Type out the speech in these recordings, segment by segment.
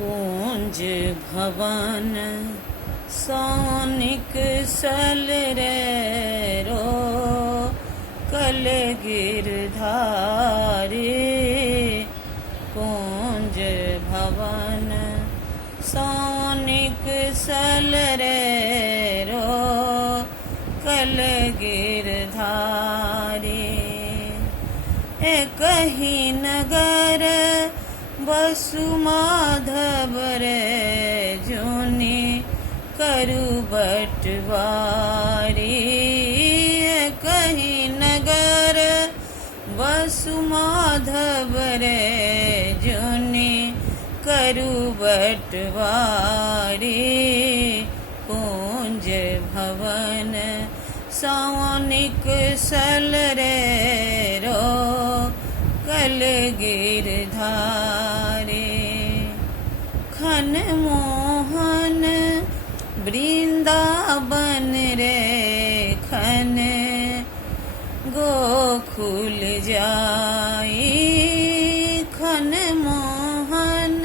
कुंज भवन सौनिक सल रे रो कल गिरधारी कुंज भवन सौनिक सल रे रो कल गिरधारी एक ही नगर बसु माधव रे जोनी करु बटवारी कहीं नगर बसु माधव रे जोनी करु बटवारी कुंज भवन सौनिक सल रे रो कल गिरधारी खन मोहन वृंदावन रे खन गोकुल जाई खन मोहन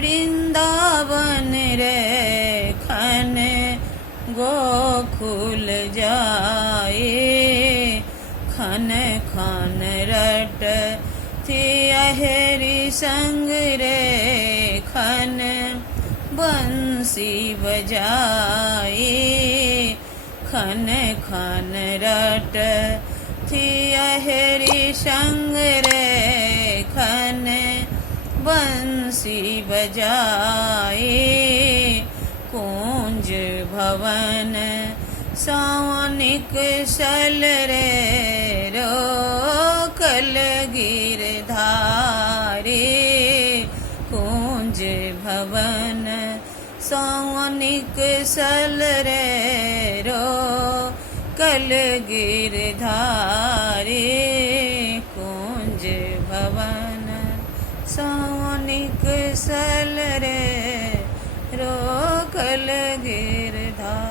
वृंदावन रे खन गोकुल जाए खन खन रट थी अहेरी संग रे खन बंसी बजाए खन खन रट थी अहेरी संग रे खन बंसी बजाए कुंज भवन सौनिक सल रे रो कल गिरधारी कुंज भवन सौनिक सल रे रो कल गिरधारी कुंज भवन सौनिक सल रे रो कल गिरधारी।